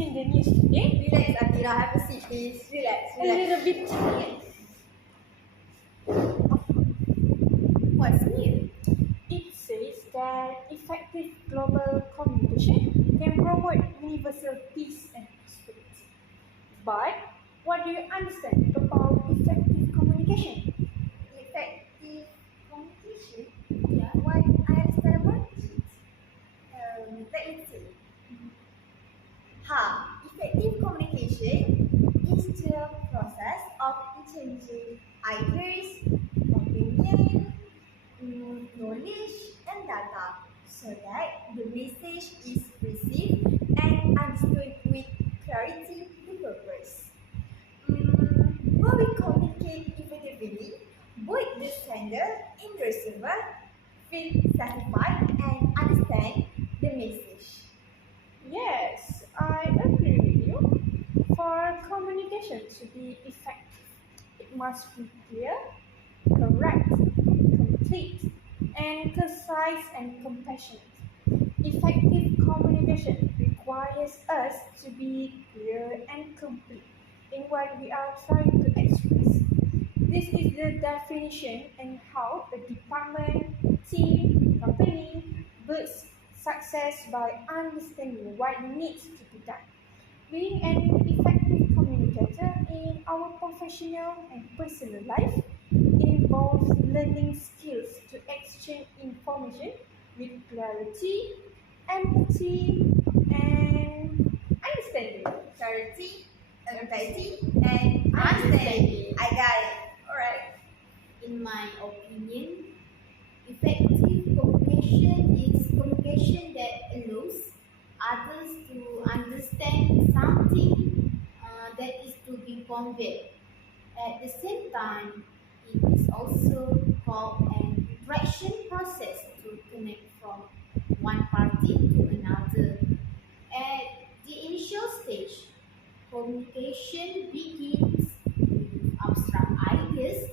seen the news today. Relax, Atira. Have a seat, please. Relax, A relax. little bit tired. What's new? It says that effective global communication can promote universal peace and prosperity. But what do you understand about effective communication? Effective communication? Yeah, what I understand about it? Let me see. Effective communication is the process of exchanging ideas, opinion, knowledge, and data so that the message is received and understood with clarity and purpose. When we communicate effectively, both the sender and the receiver feel satisfied and understand the message. Yes, I agree with you. For communication to be effective, it must be clear, correct, complete, and concise and compassionate. Effective communication requires us to be clear and complete in what we are trying to express. This is the definition and how a department, team, company builds success by understanding what needs to be done. Being an effective communicator in our professional and personal life involves learning skills to exchange information with clarity, empathy, and understanding. Clarity, empathy, and understanding. I got it. Alright. In my opinion, effective communication is communication that allows others to understand something that is to be conveyed. At the same time, it is also called an interaction process to connect from one party to another. At the initial stage, communication begins with abstract ideas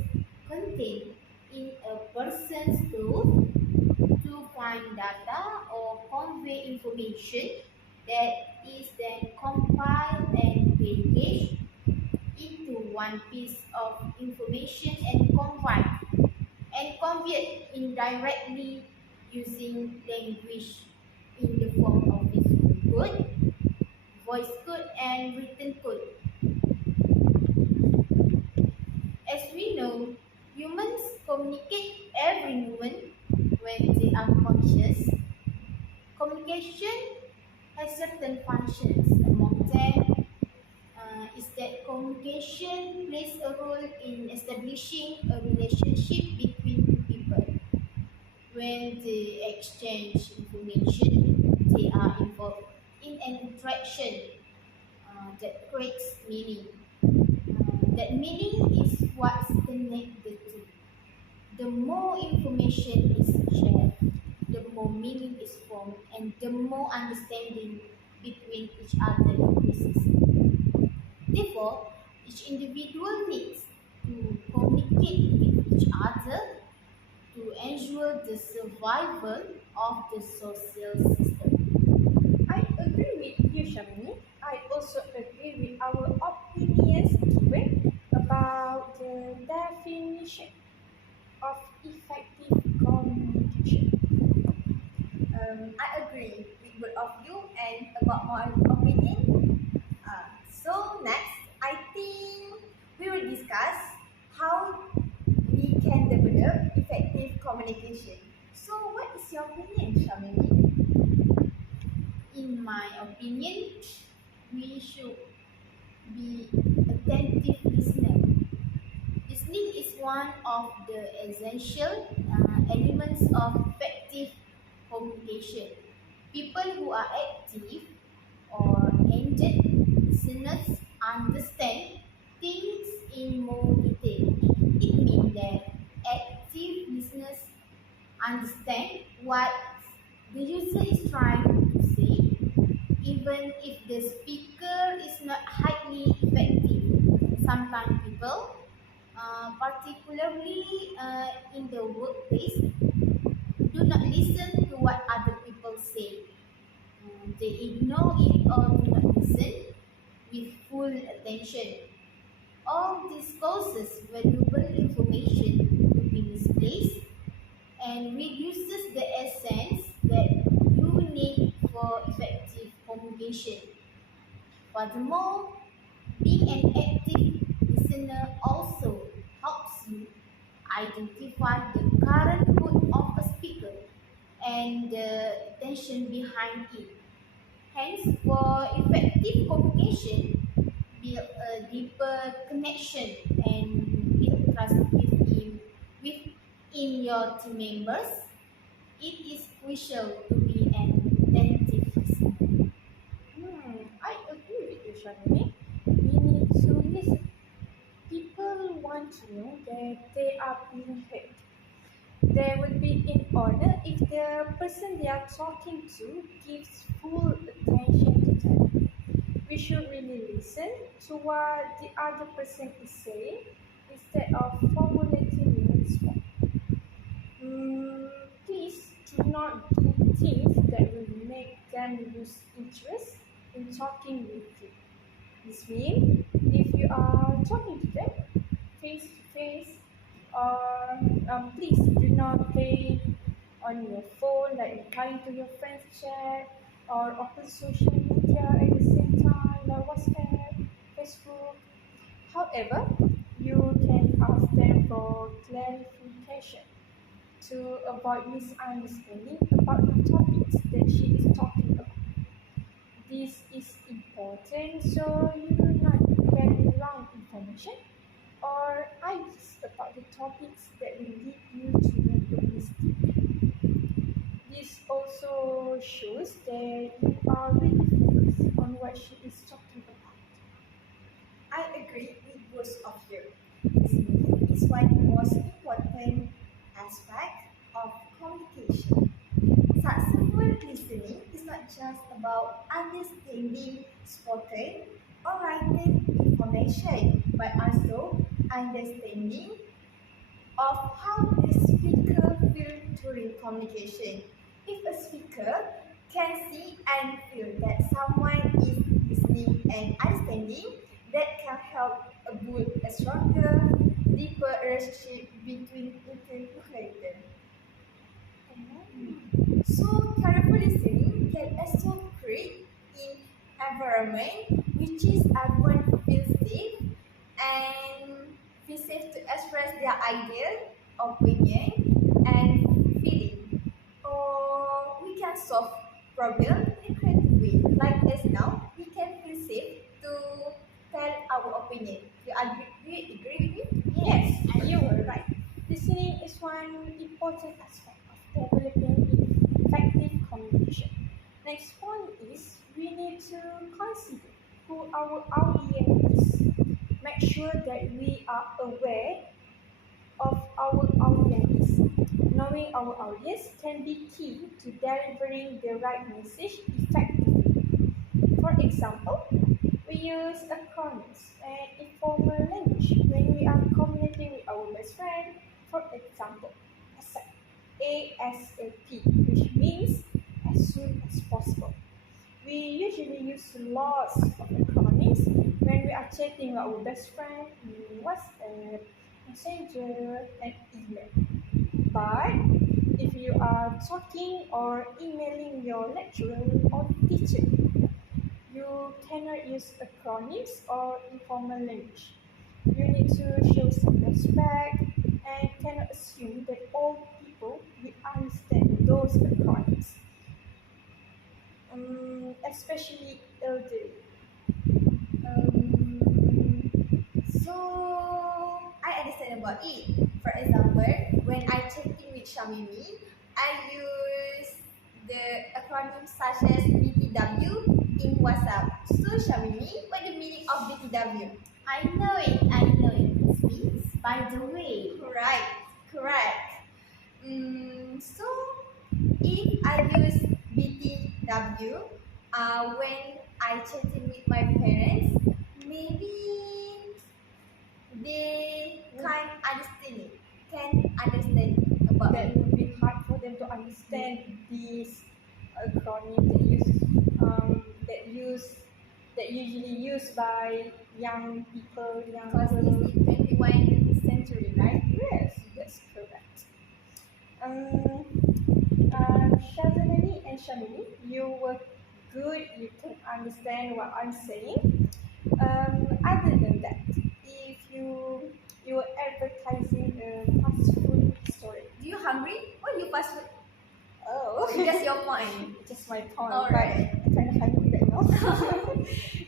contained in a person's thought to find data or convey information that is then compiled and packaged into one piece of information and conveyed indirectly using language in the form of visual code, voice code, and written code. As we know, humans communicate every moment when they are conscious. Communication has certain functions. Among them is that communication plays a role in establishing a relationship between two people. When they exchange information, they are involved in an interaction that creates meaning. That meaning is what's connected the two. The more information is shared, the more meaning is formed, and the more understanding between each other increases. Therefore, each individual needs to communicate with each other to ensure the survival of the social system. I agree with you, Shamini. I also agree with our opinions given about the definition of effective communication. I agree with both of you and about my opinion. So next, I think we will discuss how we can develop effective communication. So what is your opinion, Shamini? In my opinion, we should be attentive listener. Listening is one of the essential elements of effective communication. People who are active or engaged listeners understand things in more detail. It means that active listeners understand what the user is trying to say, even if the speaker is not highly effective. Sometimes people, particularly in the workplace, do not listen to what other people say. they ignore it or do not listen with full attention. All this causes valuable information to be misplaced and reduces the essence that you need for effective communication. Furthermore, being an active listener also helps you identify the current mood of a speaker and the intention behind it. Hence, for effective communication, build a deeper connection and build trust within your team members. It is crucial to be an attentive listener. I agree with you, Shanini. We need to listen. People want to know that they are being heard. They would be in honor if the person they are talking to gives full attention to them. We should really listen to what the other person is saying instead of formulating a response. Please do not do things that will make them lose interest in talking with you. This means if you are talking to them face to face, or please do not play on your phone like replying to your friend's chat or open social media at the same time like WhatsApp, Facebook. However, you can ask them for clarification to avoid misunderstanding about the topics that she is talking about. This is important so you do not get wrong information or ideas about the topics that will lead you to make a mistake. This also shows that you are really focused on what she is talking about. I agree with both of you. Listening is one of the most important aspects of communication. Successful listening is not just about understanding spoken or written information, but also understanding of how the speaker feels during communication. If a speaker can see and feel that someone is listening and understanding, that can help build a stronger, deeper relationship between interlocutors. So, careful listening can also create an environment which is everyone feels safe and feel safe to express their idea, opinion, and feeling. Or we can solve problems in a creative way. Like as now, we can feel safe to tell our opinion. Do you agree with me? Yes, and you were right. Listening is one important aspect of developing effective communication. Next point is we need to consider who our audience is. Make sure that we are aware of our audience. Knowing our audience can be key to delivering the right message effectively. For example, we use acronyms and informal language when we are communicating with our best friend. For example, ASAP, which means as soon as possible. We usually use lots of acronyms when we are chatting with our best friend in WhatsApp, Messenger, and email. But if you are talking or emailing your lecturer or teacher, you cannot use acronyms or informal language. You need to show some respect and cannot assume that all people will understand those acronyms, especially elderly. So I understand about it. For example, when I chatting with Shamimi, I use the acronym such as BTW in WhatsApp. So Shamimi, what the meaning of BTW? I know it, I know it. It means by the way. Correct. So if I use BTW, when I chatting with my parents, maybe they can't understand it. Can understand about That it. would be hard for them to understand this acronym that usually used by young people, young Because girls. it's the 21st century, right? Yes, that's correct. Shazanani and Shamini, you were good. You can understand what I'm saying. Other than that, if you were advertising a fast food store. Do you hungry? Or you fast food? Oh, That's your point. just my point. Alright. But I'm kind of hungry right now.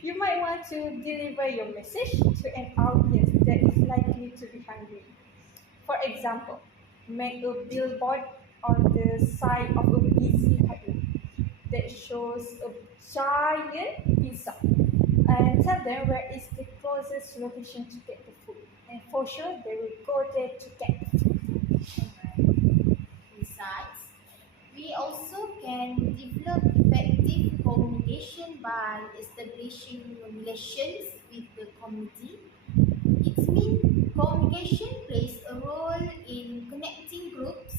You might want to deliver your message to an audience that is likely to be hungry. For example, make a billboard on the side of a busy highway that shows a giant pizza and tell them where is the closest location to get the food. And for sure, they will go there to get the food. Besides, we also can develop effective communication by establishing relations with the community. It means communication plays a role in connecting groups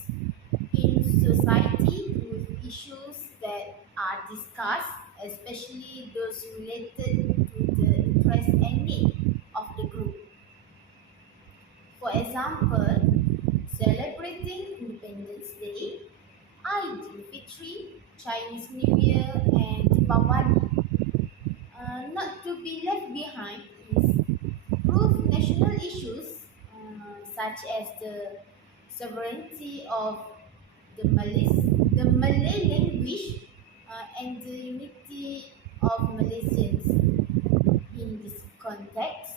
in society with issues that are discussed, especially those related to the interest and need of the group. For example, celebrating Independence Day, Aidilfitri, Chinese New Year, and Diwali. Not to be left behind is prove national issues such as the sovereignty of the Malay language and the unity of Malaysians. In this context,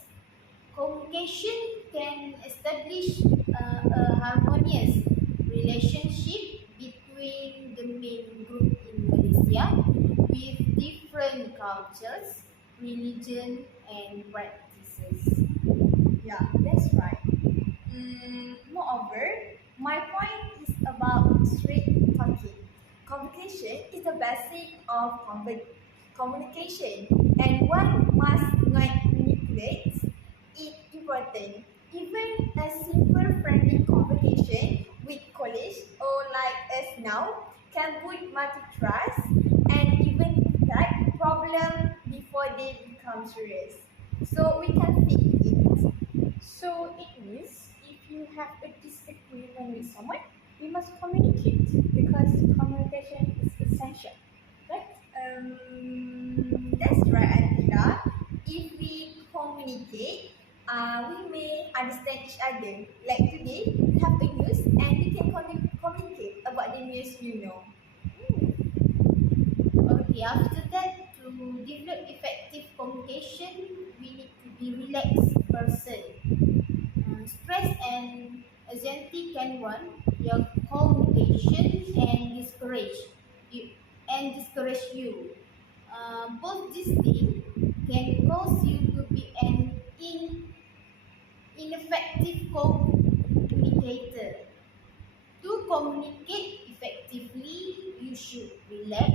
communication can establish a harmonious relationship between the main group in Malaysia with different cultures, religion, and practices. Yeah, that's right. Moreover, my point is about straight talking. Communication is the basic of communication, and one must not manipulate it important. Even a simple friendly conversation with colleagues or like us now can build much trust and even that problem before they become serious. So we can fix it. So it means if you have a disagreement with someone, you must communicate because communication is essential, right? That's right, Antira. If we communicate, we may understand each other. Like today, we have a news and we can communicate about the news you know. Okay, after that, to develop effective communication, we need to be relaxed person. Stress and anxiety can warn your communication you discourage you. Both these things can cause you to be an ineffective communicator. To communicate effectively, you should relax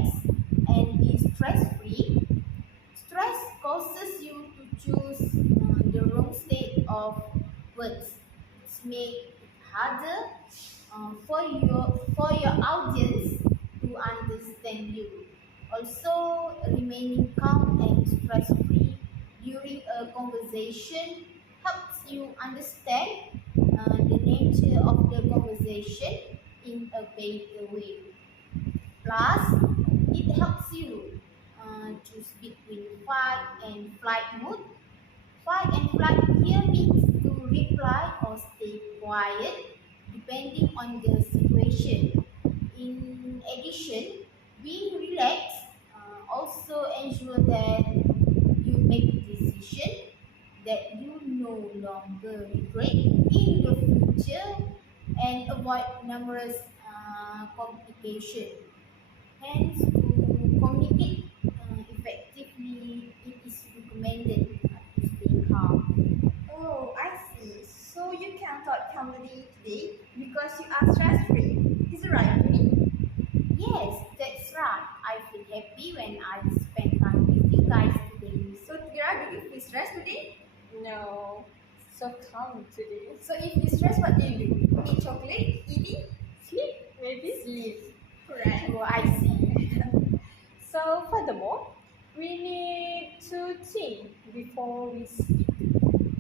and be stress free. Stress causes you to choose the wrong state of words. It's make it harder for your audience to understand you. Also, remaining calm and stress free during a conversation helps you understand the nature of the conversation in a better way. Plus, it helps you choose between fight and flight mode. Fight and flight here means to reply or stay quiet depending on the situation. In addition, being relaxed also ensure that you make decision that you no longer regret in the future and avoid numerous complications. Hence, to communicate effectively, it is recommended to stay calm. Oh, I see. So you can talk calmly today because you are stress free. Is it right, Amy? Yes, that's right. I feel happy when I spend time with you guys today. So Tira, do you feel stressed today? No, so calm today. So if you stress, what do you do? Eat chocolate? Eating? Sleep, maybe. Sleep. Correct. Oh, I see. should think before we speak.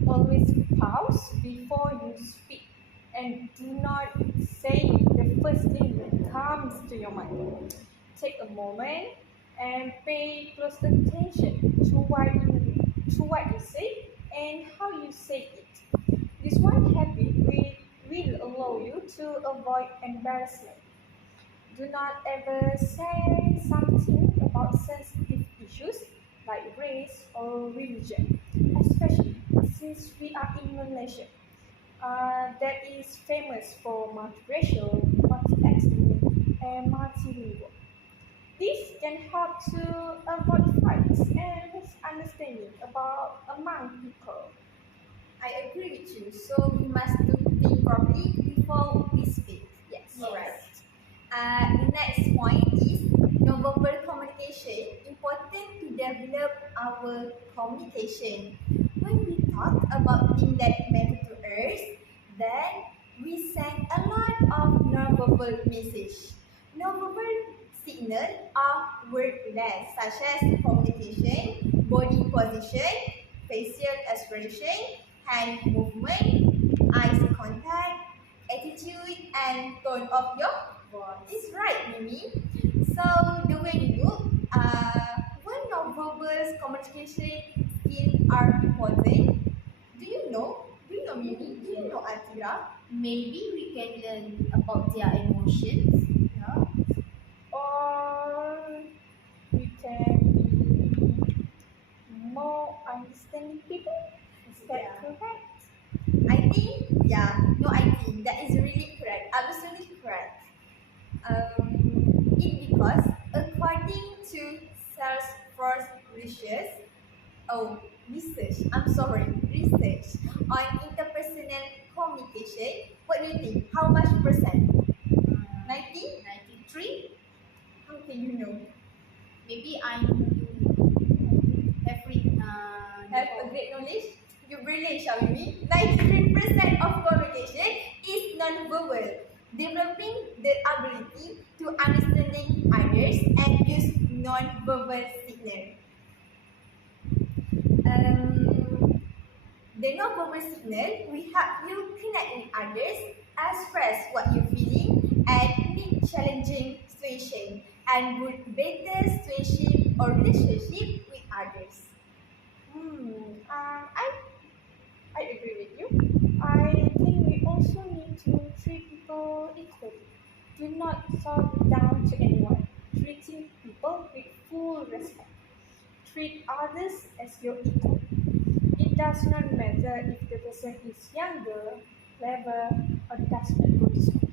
Always pause before you speak and do not say the first thing that comes to your mind. Take a moment and pay close attention to what you say and how you say it. This one habit will allow you to avoid embarrassment. Do not ever say something about sensitive issues like race or religion, especially since we are in Malaysia, that is famous for multiracial, multi-ethnic, and multilingual. This can help to avoid fights and misunderstanding about among people. I agree with you. So we must do think properly before we speak. Yes. Alright. The next point is non-verbal communication. Important to develop our communication. When we talk about things that matter to us, then we send a lot of non-verbal message. Non-verbal signals are wordless, such as communication, body position, facial expression, hand movement, eye contact, attitude, and tone of your voice. It's right, Mimi. So the way you look, when non-verbal communication skills are important, do you know? Do you know, Mimi? Do you know, Atira? Maybe we can learn about their emotions. Yeah. Or we can be more understanding people. Is that Yeah. correct? I think, yeah, no, I think that is really correct, absolutely correct. It because according to Salesforce research on interpersonal communication, what do you think? How much percent? 90? 93. How can you know? Maybe I'm every Have a great knowledge? You brilliant, shall we? 93% of communication is non-verbal, developing the ability to understanding others and use non-verbal signal. The non-verbal signal will help you connect with others, express what you're feeling, and meet challenging situation and build better situation or relationship with others. I agree with you. I think we also need to treat people equally. Do not talk down to anyone. Treating people with full respect. Treat others as your equal. It does not matter if the person is younger, clever, or does not go to school.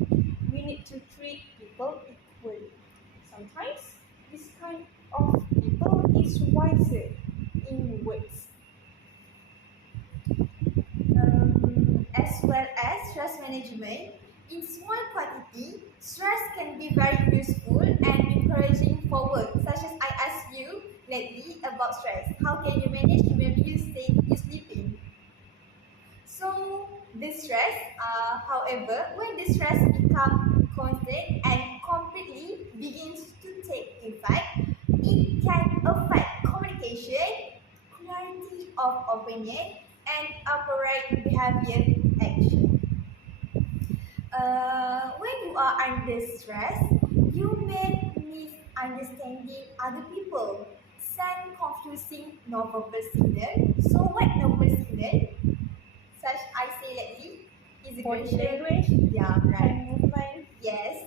We need to treat people equally. Sometimes this kind of people is wiser in words. As well as stress management. In small quantity, stress can be very useful and encouraging for work. Such as I asked you lately about stress. How can you manage? Maybe you say you sleeping. So the stress, however, when the stress becomes constant and completely begins to take effect, it can affect communication, clarity of opinion, and appropriate behavior action. When you are under stress, you may misunderstanding other people, send confusing non-verbal signal. So what non-verbal signal? Such I say lately is a Body question. language, Yeah, right. hand movement. Yes.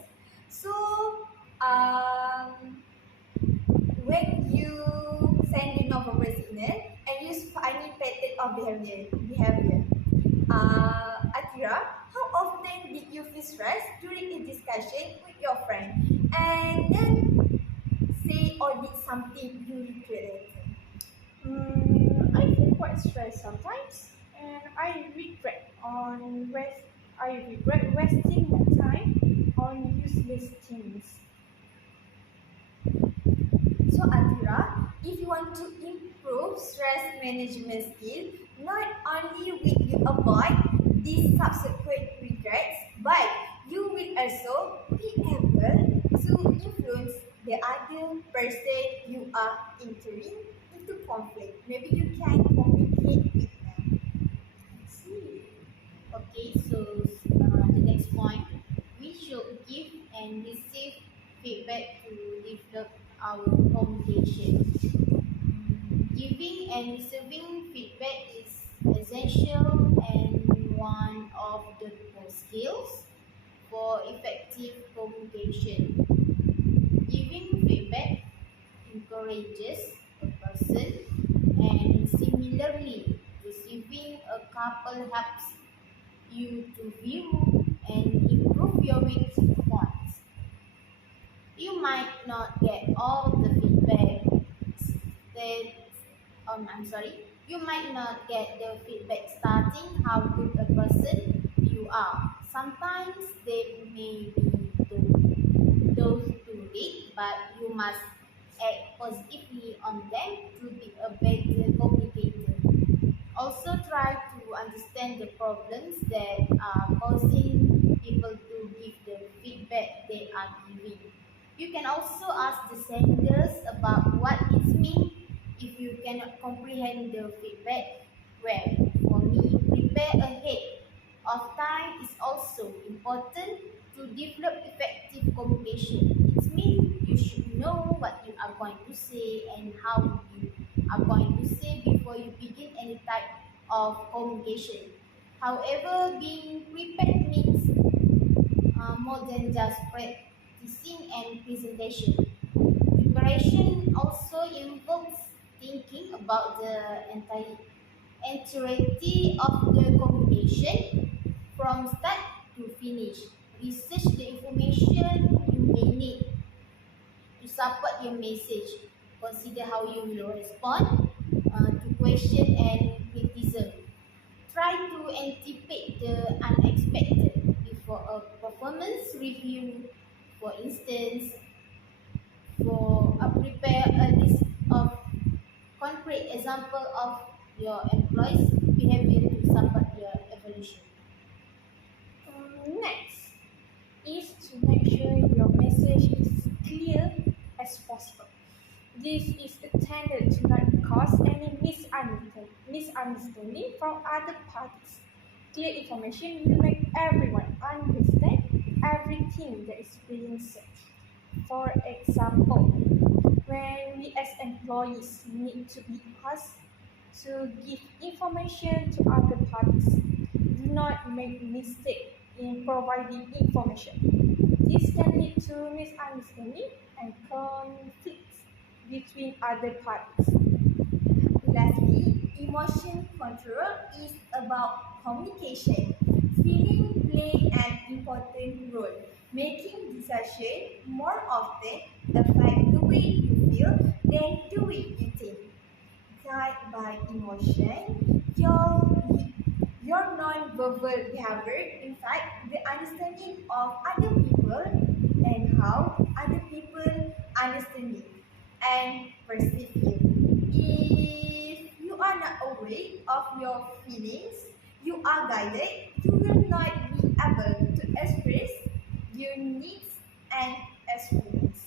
So when you send the non-verbal signal and use any pattern of behavior. Atira, how often did you feel stressed during a discussion with your friend and then say or did something you regretted? I feel quite stressed sometimes, and I regret wasting my time on useless things. So Atira, if you want to improve stress management skill, not only will you avoid these subsequent regrets, but you will also be able to influence the other person you are entering into conflict. Maybe you can communicate with them. See. Okay, so the next point, we should give and receive feedback to develop our communication. Giving and receiving feedback is essential and one of the core skills for effective communication. Giving feedback encourages a person, and similarly, receiving a couple helps you to view and improve your weak points. You might not get all the feedback that I'm sorry, you might not get the feedback starting how good a person you are. Sometimes they may be those to read, but you must act positively on them to be a better communicator. Also, try to understand the problems that are causing people to give the feedback they are giving. You can also ask the senders about what it means if you cannot comprehend the feedback. Well, for me, prepare ahead of time is also important to develop effective communication. It means you should know what you are going to say and how you are going to say before you begin any type of communication. However, being prepared means more than just practicing and presentation. Preparation also involves thinking about the entirety of the communication from start to finish. Research the information you may need to support your message. Consider how you will respond to question and criticism. Try to anticipate the unexpected before a performance review. For instance, prepare a list of concrete example of your employees' behavior to support your evolution. Next is to make sure your message is clear as possible. This is intended to not cause any misunderstanding from other parties. Clear information will make everyone understand everything that is being said. For example, when we as employees need to be asked to give information to other parties, do not make mistake in providing information. This can lead to misunderstanding and conflicts between other parties. Lastly, emotion control is about communication. Feeling play an important role. Making decisions more often affect the way you feel than the way you think. Guided by emotion, your non-verbal behavior, in fact, the understanding of other people and how other people understand you and perceive you. If you are not aware of your feelings, you are guided, you will not be able to express your needs and experience.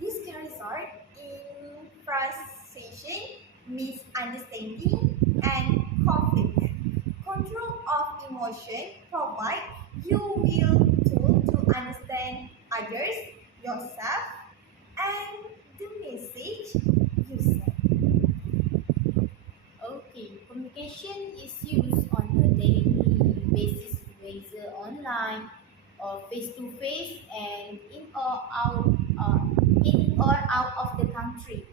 This can result in frustration, misunderstanding, and conflict. Control of emotion provide you will tool to understand others, yourself, and the message you send. Okay, communication is used on a daily basis, whether online or face to face, and in or out of the country.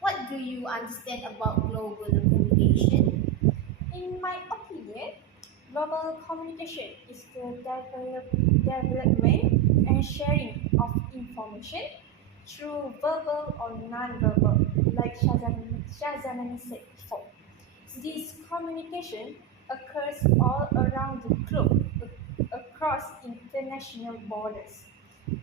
What do you understand about global communication? In my opinion, global communication is the development and sharing of information through verbal or non-verbal, like Shazanani said before. This communication occurs all around the globe, across international borders.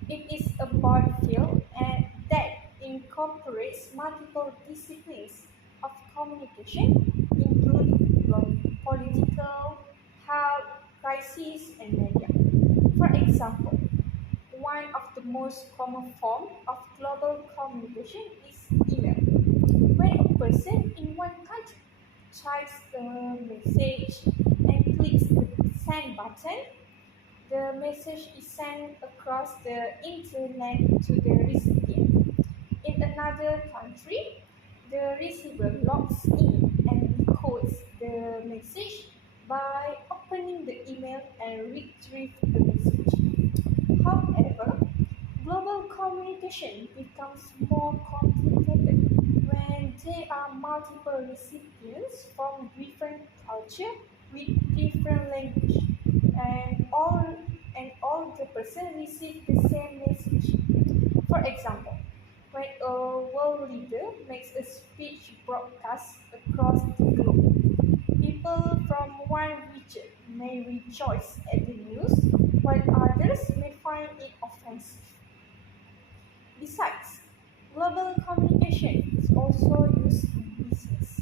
It is a broad field and that incorporates multiple disciplines of communication, including political, health, crisis, and media. For example, one of the most common forms of global communication is email. When a person in one country types the message and clicks the send button, the message is sent across the internet to the recipient. In another country, the receiver logs in and decodes the message by opening the email and retrieve the message. However, global communication becomes more complicated when there are multiple recipients from different culture with different language, and all the person receive the same message. For example, when a world leader makes a speech broadcast across the globe, people from one region may rejoice at the news, while others may find it offensive. Besides, global communication is also used in business.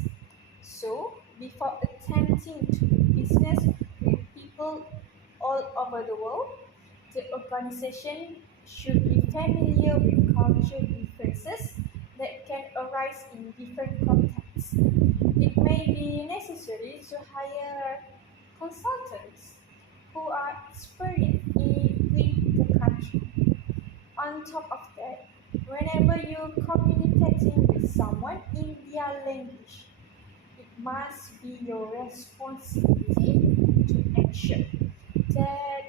So, before attempting to do business with people all over the world, the organization should be familiar with cultural differences that can arise in different contexts. It may be necessary to hire consultants who are experienced with the country. On top of that, whenever you're communicating with someone in their language, it must be your responsibility to ensure that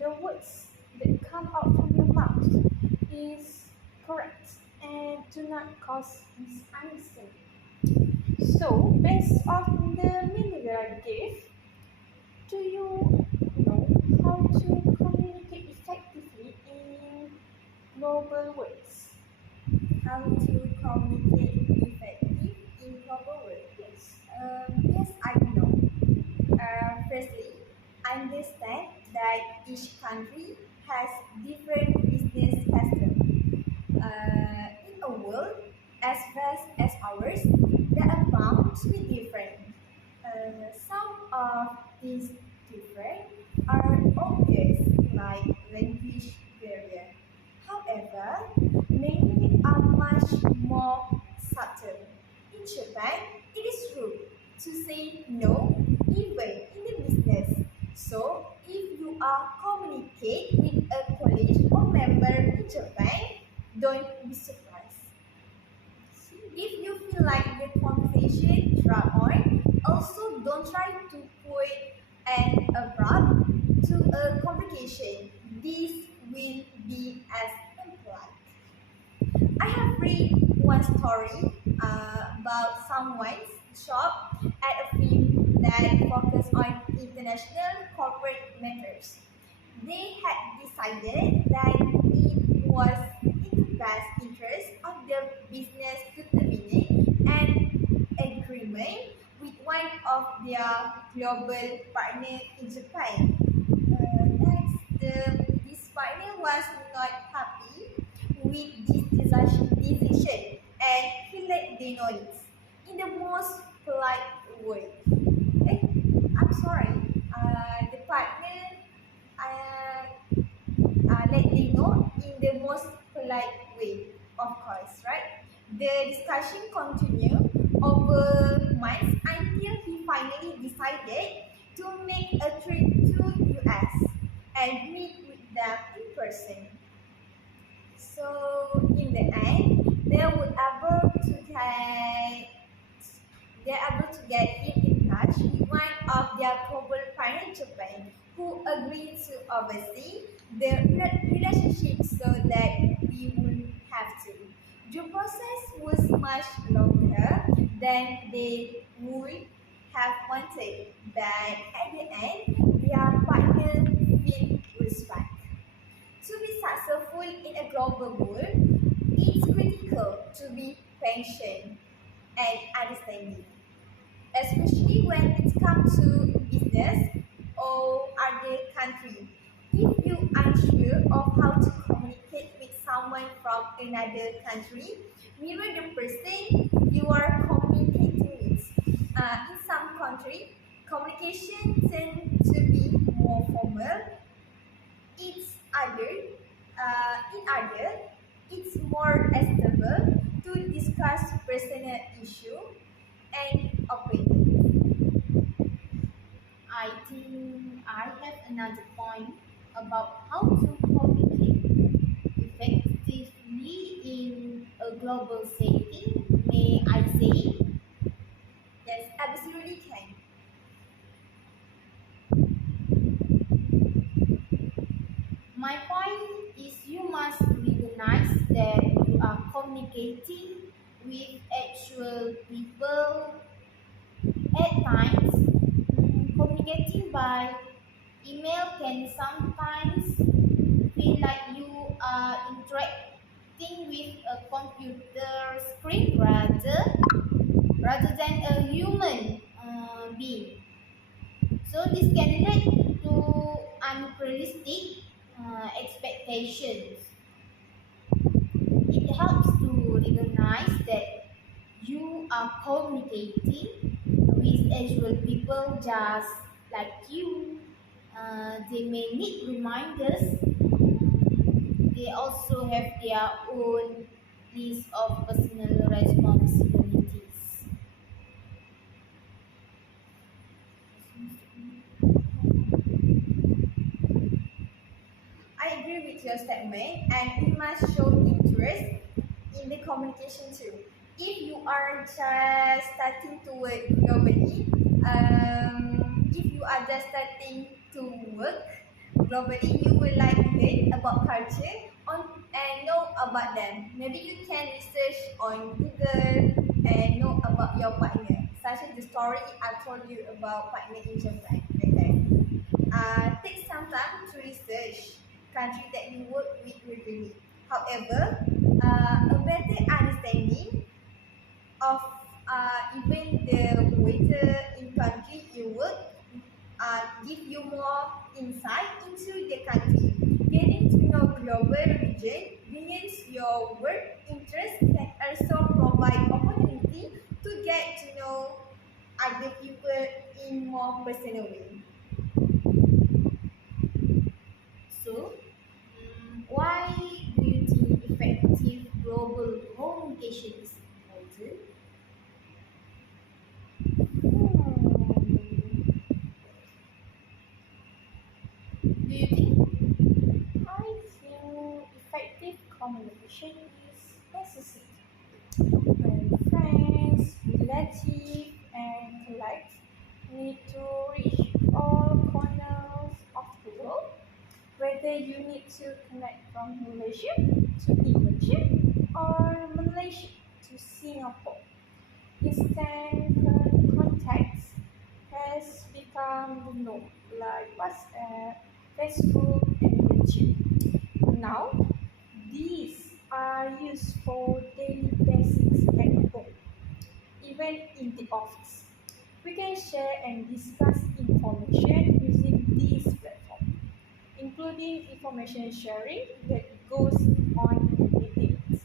the words that come out from your mouth is correct and do not cause misunderstanding. So, based on the meaning that I gave, do you know how to communicate effectively in global words? How to communicate effective in global world? Yes. Yes, I know. Firstly, understand that each country has different business customs. In a world as vast as ours, they are bound to be different. Some of these different are obvious, like language barrier. However, many are much more subtle. In Japan, it is rude to say no even in the business. So, if you are communicate with a colleague or member in Japan, don't be surprised. If you feel like the conversation drag on, also don't try to put an abrupt to a complication. This will be as impolite. I have read one story about someone's shop at a firm that focused on international corporate matters. They had decided that it was in the best interest of their business to terminate an agreement with one of their global partners in Japan. This partner was not happy with this decision and he let them know it in the most polite way. Eh, I'm sorry. The partner uh, let them know in the most polite way, of course, right? The discussion continued over months until he finally decided to make a trip to US and meet with them in person. So in the end, they able to get him in touch with one of their global partners in Japan, who agreed to oversee the relationship so that we would have to. The process was much longer than they would have wanted, but at the end, their partner feel respect. To be successful in a global world, it's critical to be patient and understanding, especially when it comes to business or other country. If you unsure of how to communicate with someone from another country, mirror the person you are communicating with. In some countries, communication tends to be more formal. It's other, in other, it's more stable. to discuss personal issue and opinions. I think I have another point about how to communicate effectively in a global setting. May I say? Yes, absolutely can. My point is you must recognize that you are communicating with actual people at times. Communicating by email can sometimes feel like you are interacting with a computer screen rather than a human being. So this can lead to unrealistic expectations. It helps to recognize that you are communicating with actual people just like you. They may need reminders. They also have their own list of personal responsibilities. I agree with your statement, and we must show interest in the communication too. If you are just starting to work globally, if you are just starting to work globally, you will like learn about culture and know about them. Maybe you can research on Google and know about your partner, such as the story I told you about partner in Japan. Okay. Take some time to research country that you work with regularly. However, a better understanding of even the weather in country you work give you more insight into the country. Getting to know global region beyond your work interest can also provide opportunity to get to know other people in more personal way. So, why do you think effective global communication is important? Hmm. Do you think? I think effective communication is necessary when friends, relatives, and colleagues need to reach all corners of the world. Whether you need to connect from Malaysia to Indonesia or Malaysia to Singapore, instant contacts has become the norm, like WhatsApp, Facebook, and YouTube. Now, these are used for daily basics at home, even in the office. We can share and discuss information using these platforms, including information sharing that goes on in meetings.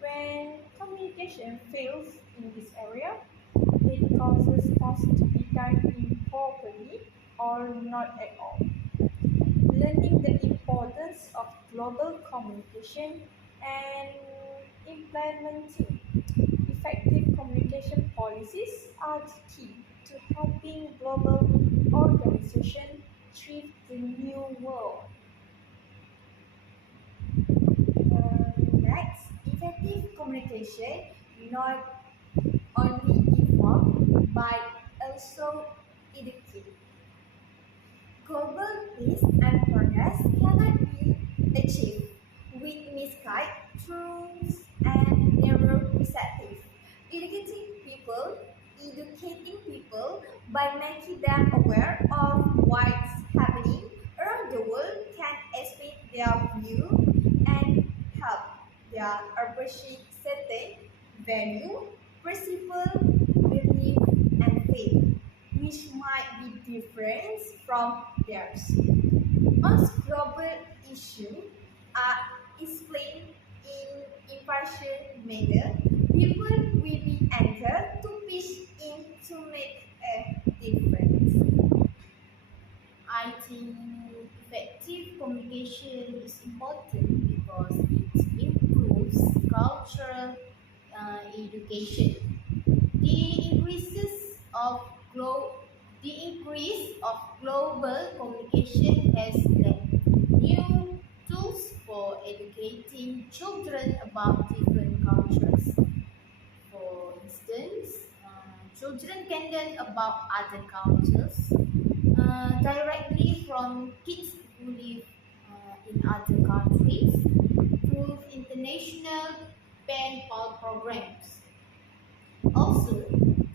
When communication fails in this area, it causes tasks to be done improperly or not at all. Learning the importance of global communication and implementing effective communication policies are the key to helping global organizations thrive the new world. Next, effective communication not only inform but also educate. Global peace and progress cannot be achieved with misguided truths and narrow perspectives. Educating people by making them aware of what's happening around the world can expand their view and help them appreciate certain value, principle, belief, and faith, which might be different from theirs. Once global issues are explained in impartial manner, people will be anchored to pitch in to make a difference. I think effective communication is important because it improves cultural communication. The increases of glo- the increase of global communication has led new tools for educating children about different cultures. For instance, children can learn about other cultures directly from kids who live in other countries through international pen pal programs. Also,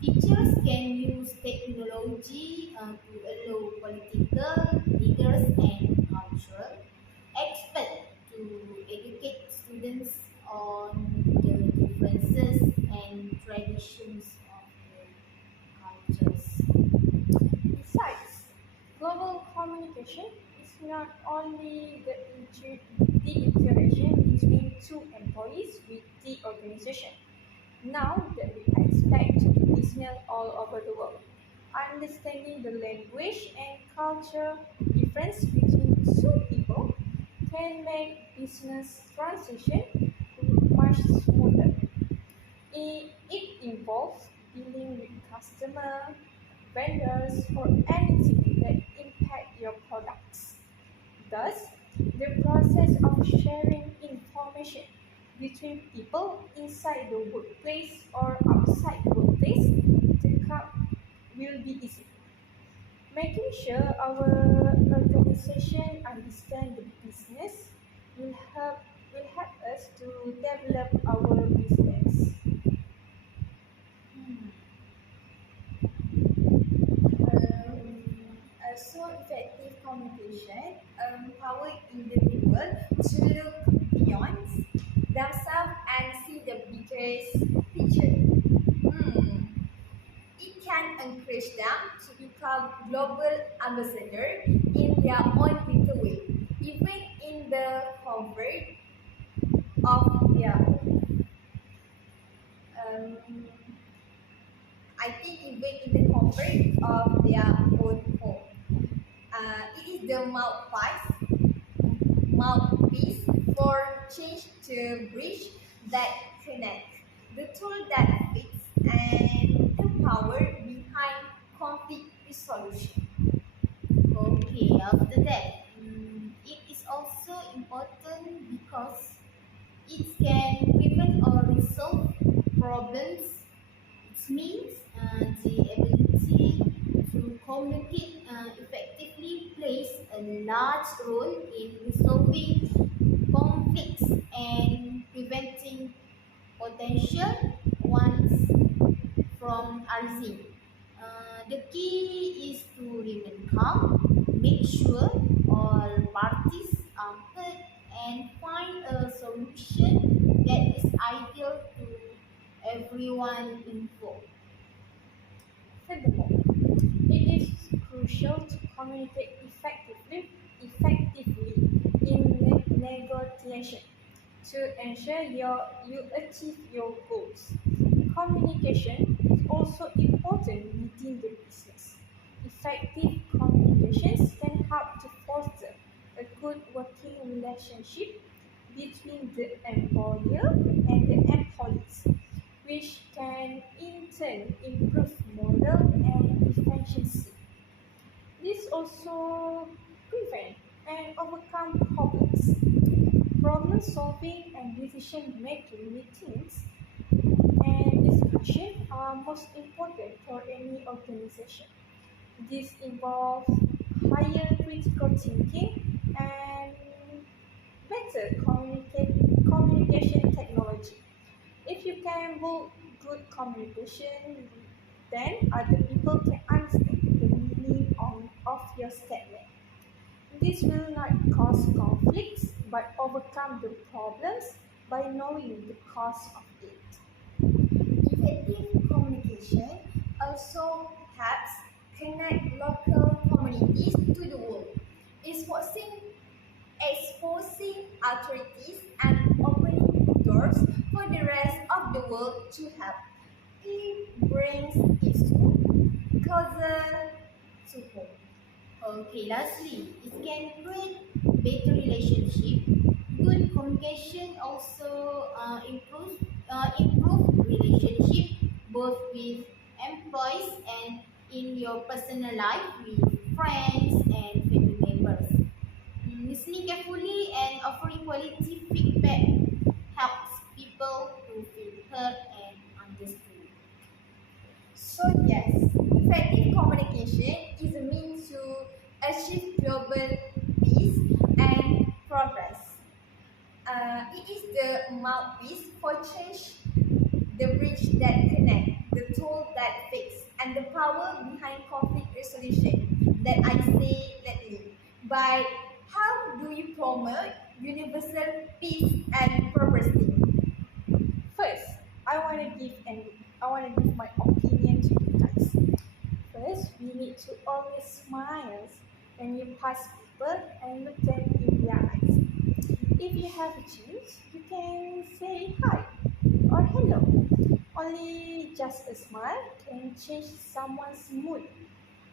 teachers can use technology to allow political leaders and cultural experts to educate students on the differences and traditions of the cultures. Besides, global communication is not only the interaction between two employees with the organization. Now that we expect business all over the world, understanding the language and culture difference between two people can make business transition much smoother. It involves dealing with customer, vendors, or anything that impact your products. Thus, the process of sharing information between people inside the workplace or outside the workplace to will be easy. Making sure our organization understand the business will help us to develop our business. Hmm. Also, effective communication empower individuals to look beyond themselves and see the biggest picture. Hmm. It can encourage them to become global ambassadors in their own little way, even in the comfort of their home. Um, I think even in the comfort of their own home. It is the mouthpiece for change to bridge that connects, the tool that fits, and the power behind conflict resolution. Okay, after that, it is also important because it can prevent or resolve problems. It means the ability to communicate effectively plays a large role in resolving conflicts and preventing potential ones from arising. The key is to remain calm, make sure all parties are heard, and find a solution that is ideal to everyone involved. Furthermore, it is crucial to communicate effectively in negotiation to ensure you achieve your goals. Communication is also important within the business. Effective communications can help to foster a good working relationship between the employer and the employees, which can in turn improve morale and efficiency. This also prevent and overcome problems. Problem solving and decision making meetings and discussion are most important for any organization. This involves higher critical thinking and better communication technology. If you can build good communication, then other people can understand the meaning of your statement. This will not cause conflicts but overcome the problems by knowing the cause of it. Effective communication also helps connect local communities to the world, exposing authorities and opening doors for the rest of the world to help. It brings peace closer to home. Okay, lastly, it can create better relationship. Good communication also improve relationship with employees and in your personal life with friends and family members. Listening carefully and offering quality feedback helps people to feel heard and understood. So yes, effective communication is a means to achieve global peace and progress. It is the mouthpiece for change, the bridge that connects, the tool that fixes, and the power behind conflict resolution that I say lately. By how do you promote universal peace and progress? First, I want to give my opinion to you guys. First, we need to always smile when you pass people and look them in their eyes. If you have a chance, you can say hi or hello. Only just a smile can change someone's mood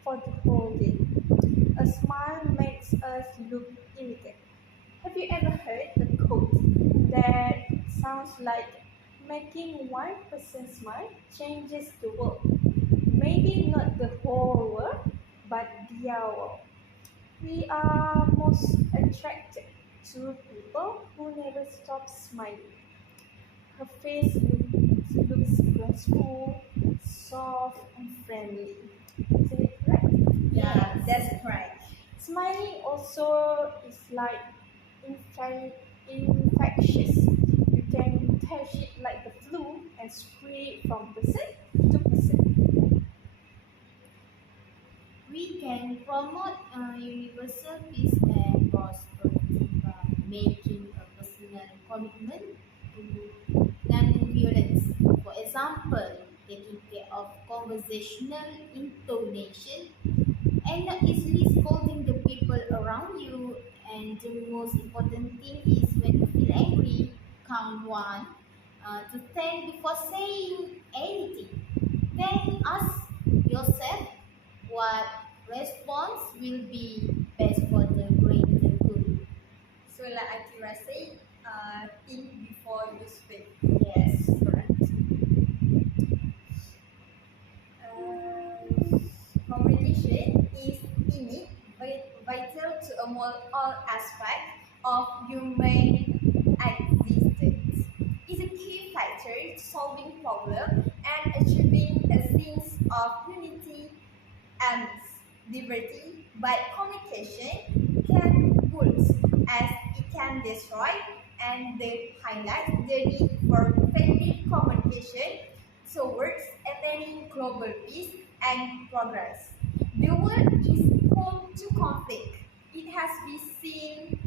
for the whole day. A smile makes us look elegant. Have you ever heard a quote that sounds like making one person smile changes the world? Maybe not the whole world, but their world. We are most attracted to people who never stop smiling. Her face looks graceful, soft, and friendly. Isn't it correct? Yeah, that's correct. Smiling also is like infectious. You can catch it like the flu and spread it from person to person. We can promote universal peace and prosperity by making a personal commitment to non-violence. For example, taking care of conversational intonation and not easily scolding the people around you. And the most important thing is when you feel angry, count one to 10 before saying anything. Then ask yourself what response will be best for the greater good. So like Akira said, think before you speak. Yes, correct. Communication is innate, vital to almost all aspects of human existence. It's a key factor to solving problems and achieving a sense of unity and liberty. But communication can boost as it can destroy, and they highlight the need for effective communication towards attaining global peace and progress. The world is home to conflict. It has been seen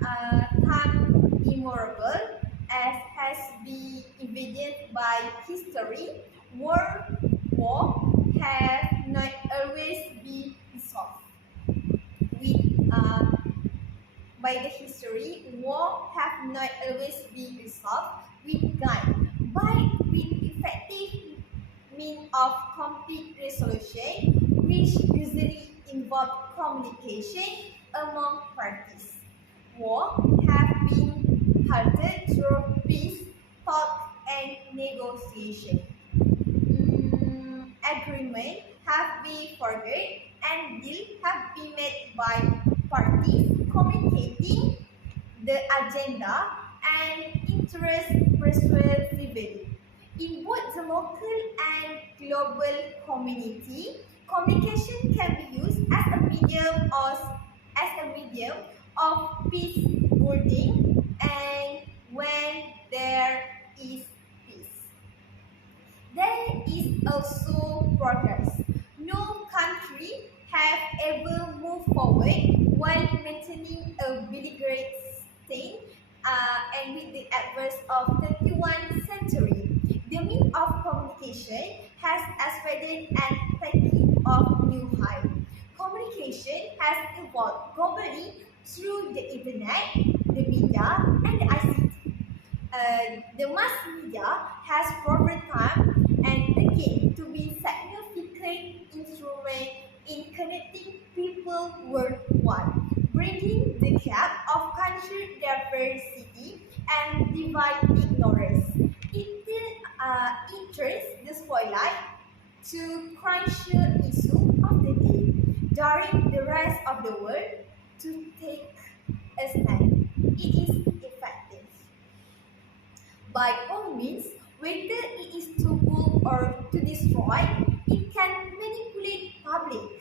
time immemorial, as has been evident by history. War have not always been resolved. With by the history, war have not always been resolved with gun, but with effective means of conflict resolution, which usually involve communication among parties. War have been halted through peace, talk, and negotiation. Agreement have been forged and deal have been made by parties communicating the agenda and interest persuasively. In both the local and global community, communication can be used as a medium of peace building, and when there is peace, there is also progress. No country have ever moved forward while maintaining a belligerent state, and with the adverse of 21st century. The means of communication has expanded and taken of new height. Communication has evolved globally through the internet, the media, and the ICT. The mass media has proven time and again to be significant instrument in connecting people worldwide, bringing the gap of country diversity and divide ignorance. It turns the spotlight to crucial issue of the day during the rest of the world to take a stand. It is effective. By all means, whether it is to rule or to destroy, it can manipulate public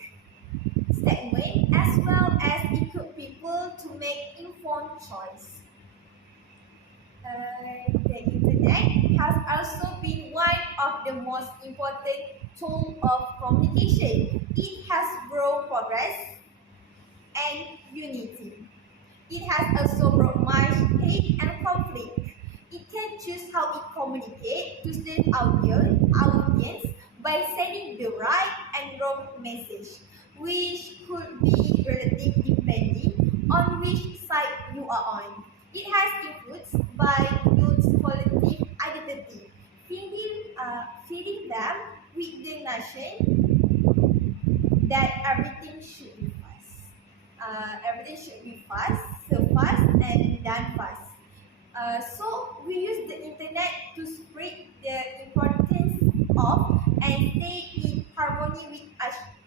statement as well as equip people to make informed choice. The internet has also been one of the most important tools of communication. It has brought progress and unity. It has also brought much hate and conflict. It can choose how it communicates to the audience by sending the right and wrong message, which could be relative depending on which side you are on. It has influenced by youth's collective identity, feeding them with the notion that everything should be fast. Everything should be fast, so fast, and done fast. So we use the internet to spread the importance of and stay in harmony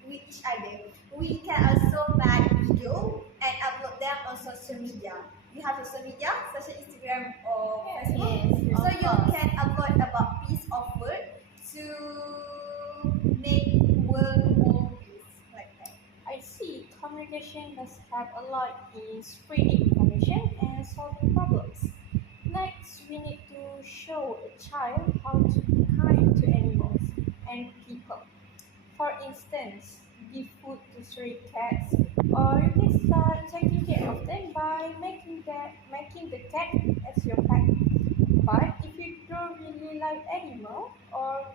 with each other. We can also make video and upload them on social media. You have social media, such as Instagram or Facebook. Yes, So of you course. can upload about piece of word to make world more peace like that. I see communication does help a lot in spreading information and solving problems. Next, we need to show a child how to be kind to animals and people. For instance, give food to stray cats, or you can start taking care of them by making the cat as your pet. But if you don't really like animal or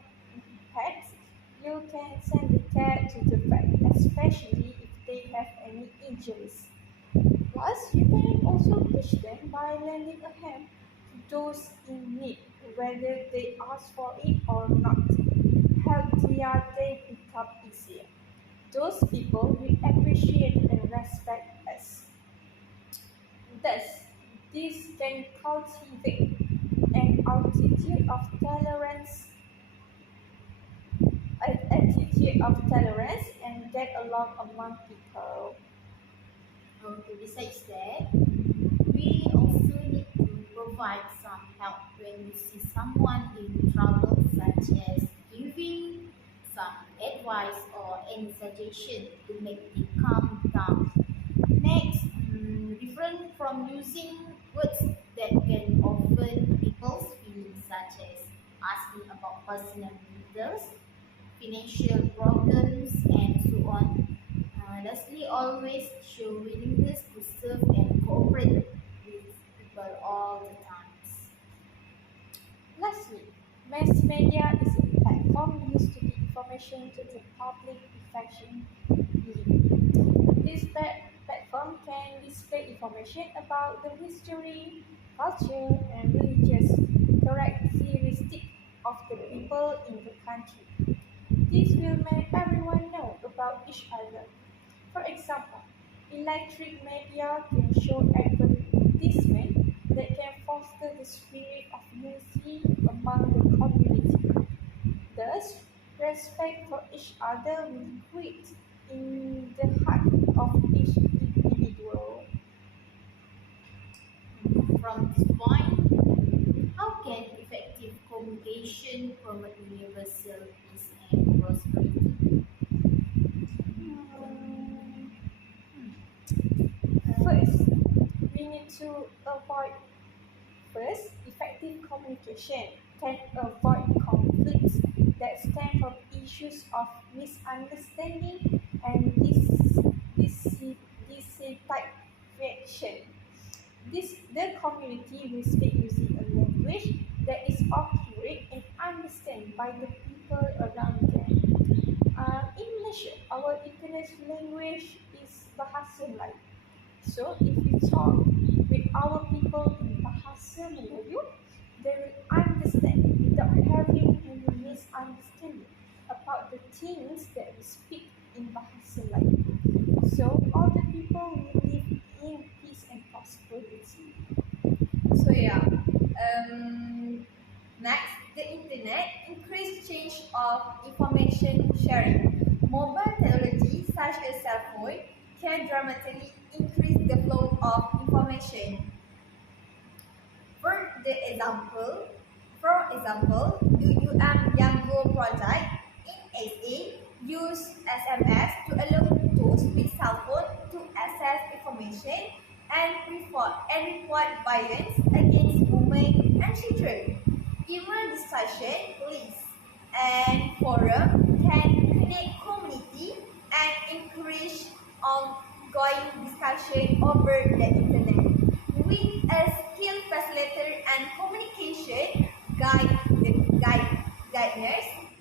pets, you can send the cat to the vet, especially if they have any injuries. Plus, you can also teach them by lending a hand to those in need, whether they ask for it or not. Help their day become easier. Those people will appreciate and respect us. Thus, this can cultivate an attitude of tolerance and get along among people. Okay, besides that, we also need to provide some help when we see someone in trouble, such as giving some advice or any suggestion to make them calm down. Next, different from using words that can offend people's feelings, such as asking about personal details, financial problems, and so on. Lastly, always show willingness to serve and cooperate with people all the times. Lastly, mass media is a platform used to give information to the public effectively. This platform can display information about the history, culture, and religious characteristics of the people in the country. This will make everyone know about each other. For example, electric media can show advertisements that can foster the spirit of unity among the community. Thus, respect for each other will create in the heart of each individual. From this point, how can effective communication promote universal peace and prosperity? Hmm, First, we need to avoid First, effective communication can avoid conflicts that stem from issues of misunderstanding and dissatisfaction. The community will speak using a language that is accurate and understood by the people around them. In Malaysia, our international language is Bahasa Melayu. So, if we talk with our people in Bahasa Melayu, they will understand without having any misunderstanding about the things that we speak in Bahasa Melayu. So, all the people will live in peace and prosperity. So yeah, next, the internet increased change of information information sharing. Mobile technology such as cell phone can dramatically increase the flow of information. For the example, the Yango project in SA use SMS to allow those with cell phone to access information and report violence against women and children. Email discussion lists and forum can connect community and encourage ongoing discussion over the internet. With a skilled facilitator and communication guiders,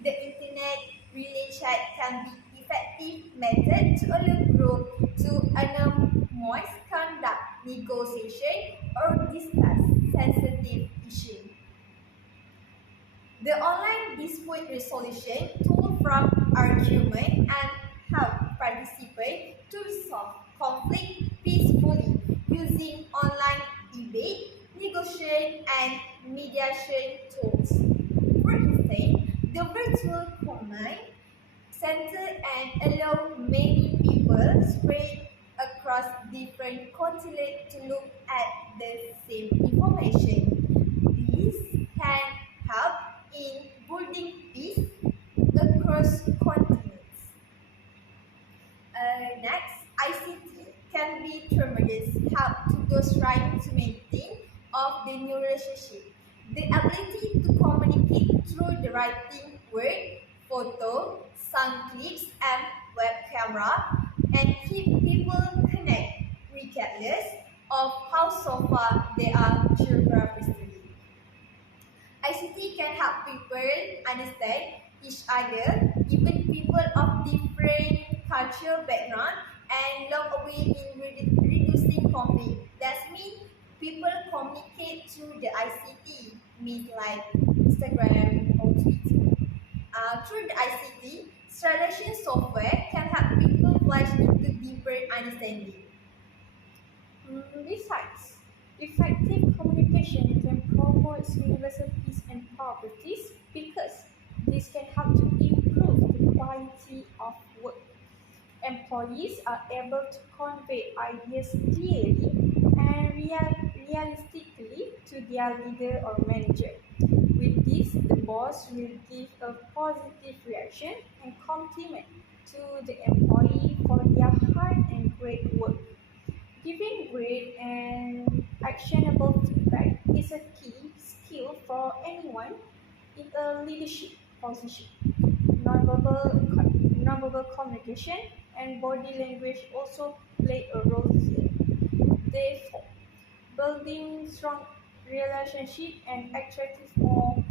the internet relay chat can be effective method to allow group to anonymize conduct negotiation or discuss sensitive issues. The online dispute resolution tool from argument and help participants to resolve conflict peacefully using online debate, negotiation, and mediation tools. For instance, the virtual command center and allow many people spread across different continents to look at the same information. This can help in building peace across continents. Next, ICT can be tremendous help to those trying to maintain of the new relationship. The ability to communicate through the writing word, photo, sound clips, and web camera, and keep people connect regardless of how so far they are geographically. ICT can help people understand each other, even people of different cultural background, and long away in reducing conflict. That means people communicate through the ICT, means like Instagram or Twitter. Through the ICT, translation software can help people flash into deeper understanding. Besides, effective communication can promote universal peace and properties because this can help to improve the quality of work. Employees are able to convey ideas clearly and realistically to their leader or manager. With this, the boss will give a positive reaction and compliment to the employee for their hard and great work. Giving great and actionable feedback is a key skill for anyone in a leadership position. Nonverbal communication and body language also play a role here. Therefore, building strong relationship and attractive more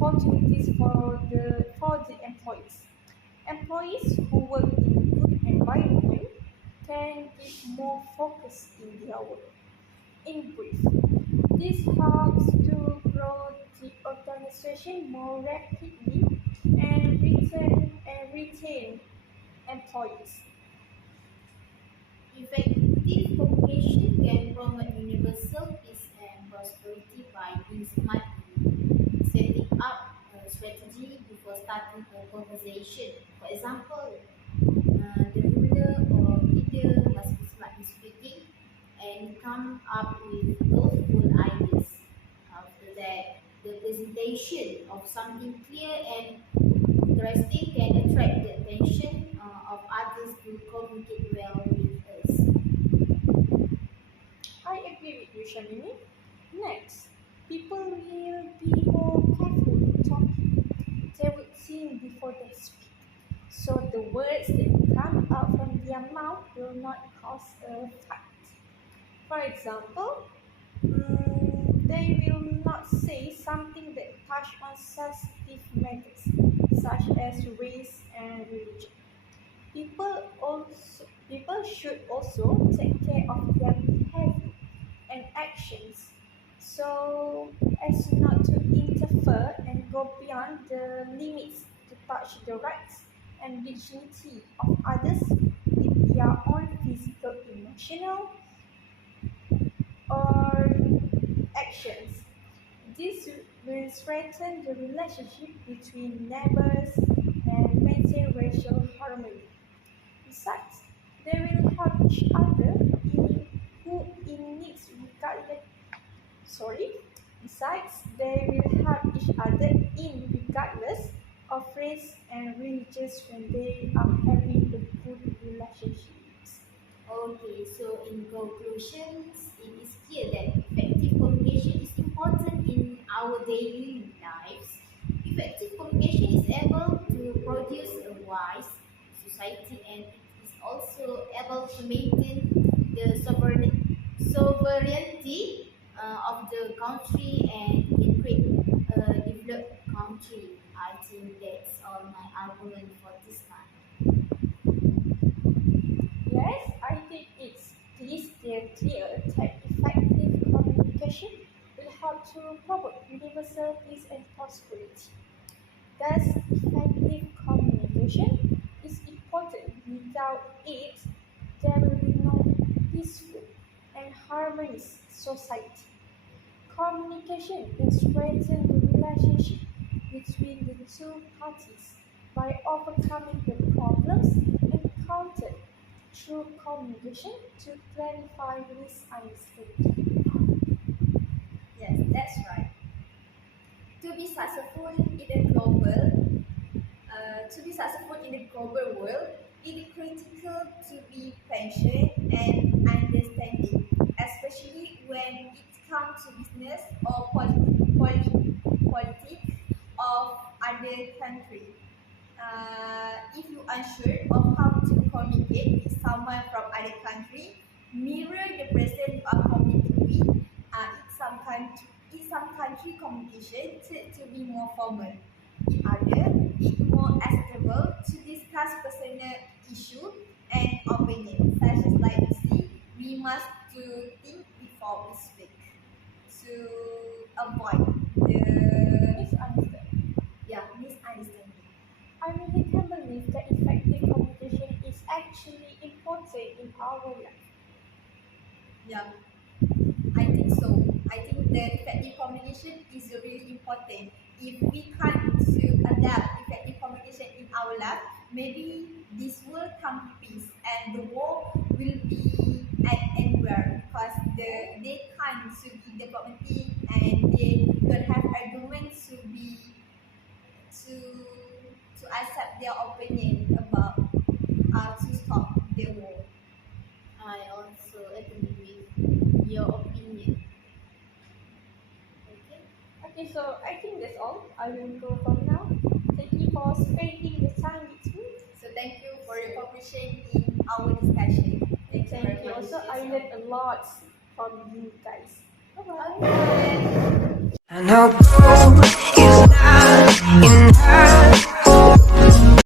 opportunities for the employees. Employees who work in good environment can give more focus in their work. In brief, this helps to grow the organization more rapidly and retain employees. Effective communication can promote universal peace and prosperity by being smart in setting up a strategy before starting a conversation. For example, the ruler or leader must be smart in speaking and come up with thoughtful ideas. After that, the presentation of something clear and interesting can attract the attention of others to communicate well with us. I agree with you, Shamini. Next, people will be more careful in talking. They would think before they speak. So the words that come out from their mouth will not cause a fight. For example, they will not say something that touch on sensitive matters, such as race and religion. People should also take care of their behavior and actions so as not to interfere and go beyond the limits to touch the rights and dignity of others with their own physical, emotional, or actions. This will strengthen the relationship between neighbors and maintain racial harmony. Besides, they will help each other in needs regardless. Sorry. Besides, they will help each other in regardless of race and religions when they are having a good relationships. Okay, so in conclusions, it is clear that effective communication is important in our daily lives. Effective communication is able to produce a wise society, and it is also able to maintain the sovereignty of the country and create a developed country. I think that's all my argument for this time. Yes, I think it's crystal clear that effective communication will help to promote universal peace and prosperity. Thus, effective communication is important. Without it, there will be no peaceful and harmonious society. Communication can strengthen the relationship between the two parties by overcoming the problems encountered through communication to clarify misunderstanding. Yes, that's right. To be successful in a global, world, it is critical to be patient and understanding, especially when it comes to business or politics of other country. If you unsure of how to communicate with someone from other country, mirror the person you are communicating with. In some country, communication tend to be more formal. In other, it's more acceptable to discuss personal issue and opinion, such as like you see, we must to think before we speak to avoid the Misunderstanding. misunderstanding. I really can believe that effective communication is actually important in our life. Yeah, I think so. I think that effective communication is really important. If we can't to adapt effective communication in our life, maybe this will come to peace and the war will be at anywhere because they can't to be diplomatic and they don't have arguments to accept their opinion about how to stop the war. I also agree with your opinion. Okay. Okay, so I think that's all. I will go from now. Thank you for spending the time with me. So thank you for your cooperation in our discussion. Thank you very Thank you. much. Also, I learned a lot from you guys. Bye bye. Okay. I know gold is not enough.